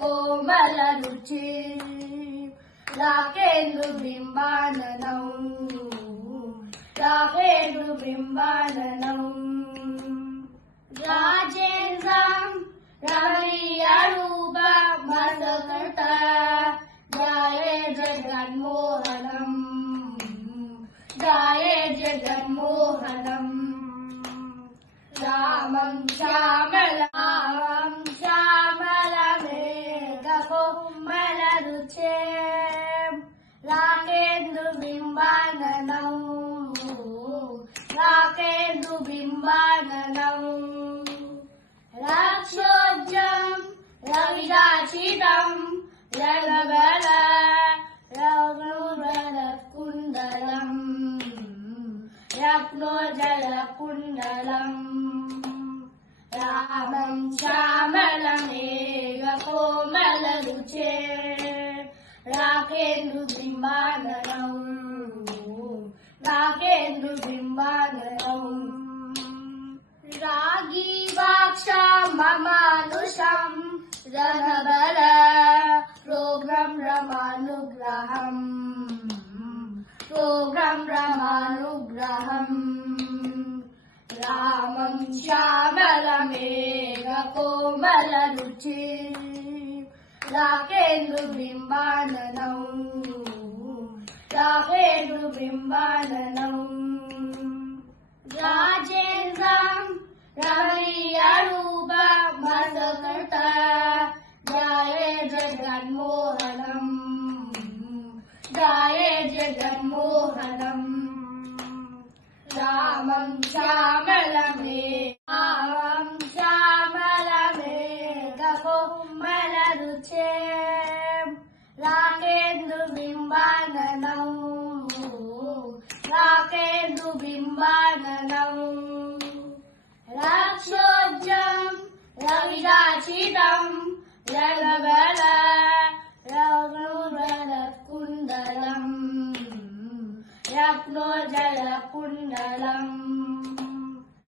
కోమల రుచి రాకేందు బింబాననం రాకేందు బింబాననం రాజేంద్రం రమణీయ రూప మదకృత జాయే జగన్మోహనం జాయే జగన్మోహనం రామం శ్యామలం శ్యామలమేఘ కోమల రుచే రాకేందు బింబాననం రాకేందు బింబాననం రక్షోజ్యం రవిదాచితం రగబల రఘుబలకుండలం రత్నోజలకుండలం రామం శ్యామలమేఘ కోమల రుచే రాకేందు బింబాననం రాకేందు బింబాననం రాగి వాక్ష మమానుషం రణబల ప్రోగ్రం రమానుగ్రహం ప్రోగ్రం రమానుగ్రహం రామం శ్యామలమేఘ కోమల రుచి రాకేందు బింబాననం రాకేందు బింబాననం రాజేంద్రం రమణీయ రూప మదకృత జాయే జగన్మోహనం జాయే జగన్మోహనం రామం శ్యామలమేఘ కోమల రుచే రాకేందు బింబాననం రాకేందు బింబాననం రక్షోజ్యం రవిదాచితం రగబల రఘుబలకుండలం రత్నోజలకుండలం